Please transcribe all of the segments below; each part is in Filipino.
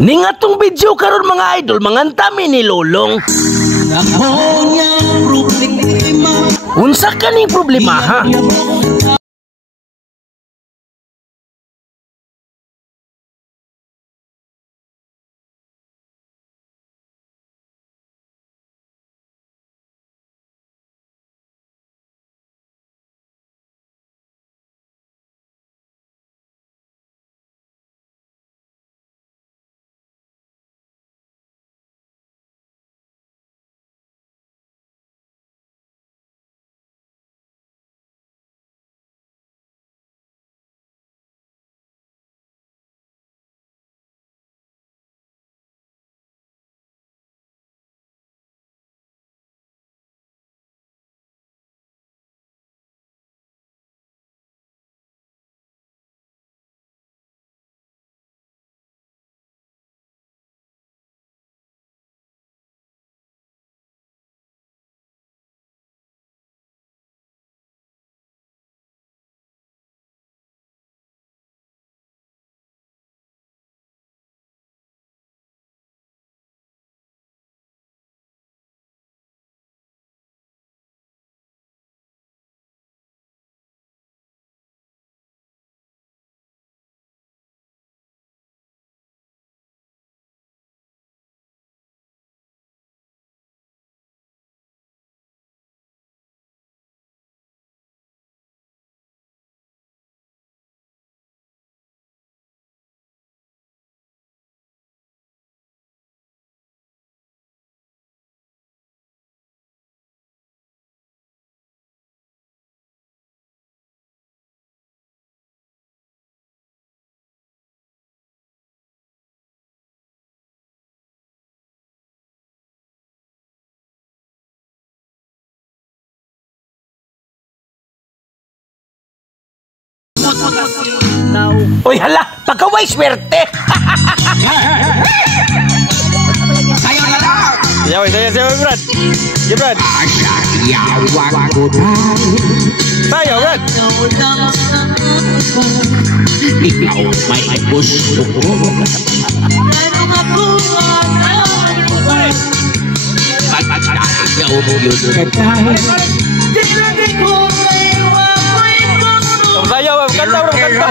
Ning atong video karon mga idol, mangantami ni Lolong. Unsa kaning problema ha? Oy hala, pagkaway swerte. Sayaw na daw. Sayaw, Brad. Yeah, Brad. Sayaw, Brad. Ikaw may gusto ko. Sayaw mo yun katay. Sayaw, kanta, bro, kanta.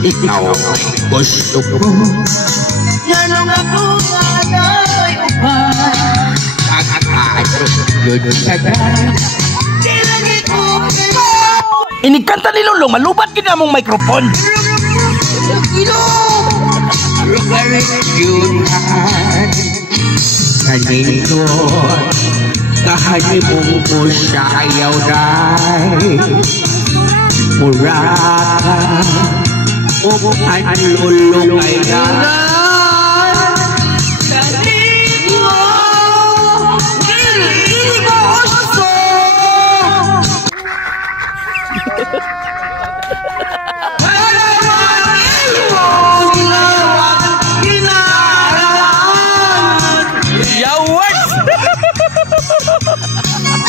Ikaw gusto ko. Yanong ako ay upay. Kakakayo yun sagay. Inikanta ni Lolong, malubat kita mong microphone. Kanino kahani mong mo sayaw day mura o ang lulungay na kanino hindi ko gusto.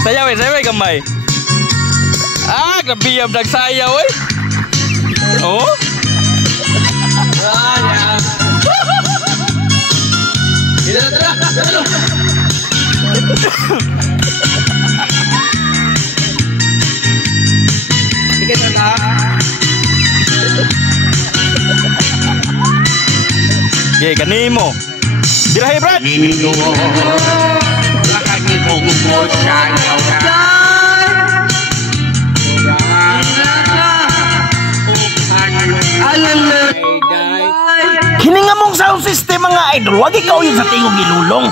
Sayaw gamay. Grabiyam nagsayaw eh. Oh. Ye kanimo. Dirahi Brad. Kanino kahani mong mo sayaw day. Hininga mong sound system mga idol, wag ikaw yun sa tingog ni Lolong.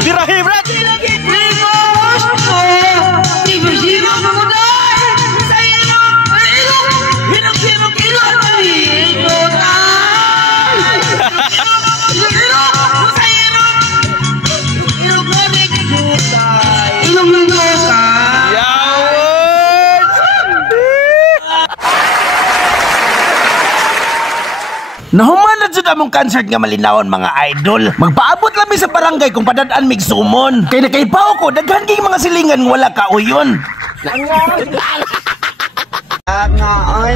Dirahi Brad. Nahuman na sa damong concert nga malinawon mga idol. Magpaabot lang mi sa barangay kung padadaan mig sumon. Kay nakaibaw ko daghan kay mga silingan nga wala kauyon. Nga ay.